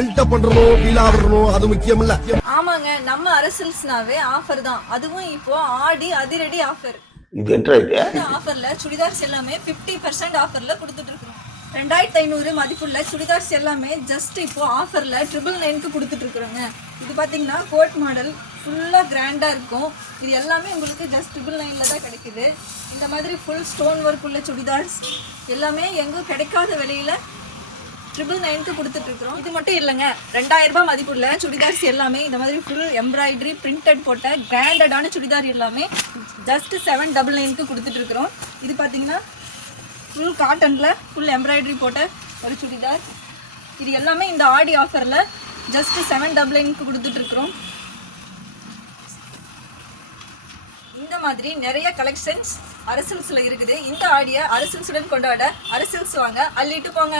Build up பண்றணும் feel ஆவறணும் அது முக்கியம் இல்ல. ஆமாங்க, நம்ம அரசல்ஸ்னாவே ஆஃபர் தான். அதுவும் இப்போ ஆடி அதிரடி ஆஃபர். இது என்ன ஆஃபர்ல சுடிதார்ஸ் எல்லாமே 50% ஆஃபர்ல கொடுத்துட்டு இருக்கோம். 2500 மதிப்புள்ள சுடிதார்ஸ் எல்லாமே ஜஸ்ட் இப்போ ஆஃபர்ல 999க்கு கொடுத்துட்டு இருக்கிறோங்க. இது பாத்தீங்கன்னா கோட் மாடல் ஃபுல்லா கிராண்டா இருக்கும். இது எல்லாமே உங்களுக்கு ஜஸ்ட் 999ல தான் கிடைக்குது. இந்த மாதிரி ஃபுல் ஸ்டோன் ஒர்க் உள்ள சுடிதார்ஸ் எல்லாமே எங்க கிடைக்காத விலையில 999க்கு கொடுத்துட்டு இருக்கிறோம். இது மட்டும் இல்லைங்க, 2000 ரூபாய் மதிப்புள்ள சுடிதார்ஸ் எல்லாமே இந்த மாதிரி ஃபுல் எம்ப்ராய்டரி பிரிண்டட் போட்ட கிராண்டடான சுடிதார் எல்லாமே ஜஸ்ட் 799க்கு கொடுத்துட்டு இருக்கிறோம். இது பார்த்தீங்கன்னா ஃபுல் காட்டனில் ஃபுல் எம்ப்ராய்டரி போட்ட ஒரு சுடிதார். இது எல்லாமே இந்த ஆடி ஆஃபரில் ஜஸ்ட் 799க்கு கொடுத்துட்டு இருக்கிறோம். இந்த மாதிரி நிறைய கலெக்ஷன்ஸ் அரசல்ஸில் இருக்குது. இந்த ஆடியை அரசல்ஸுடன் கொண்டாட அரசல்ஸ் வாங்க, அள்ளிட்டு போங்க.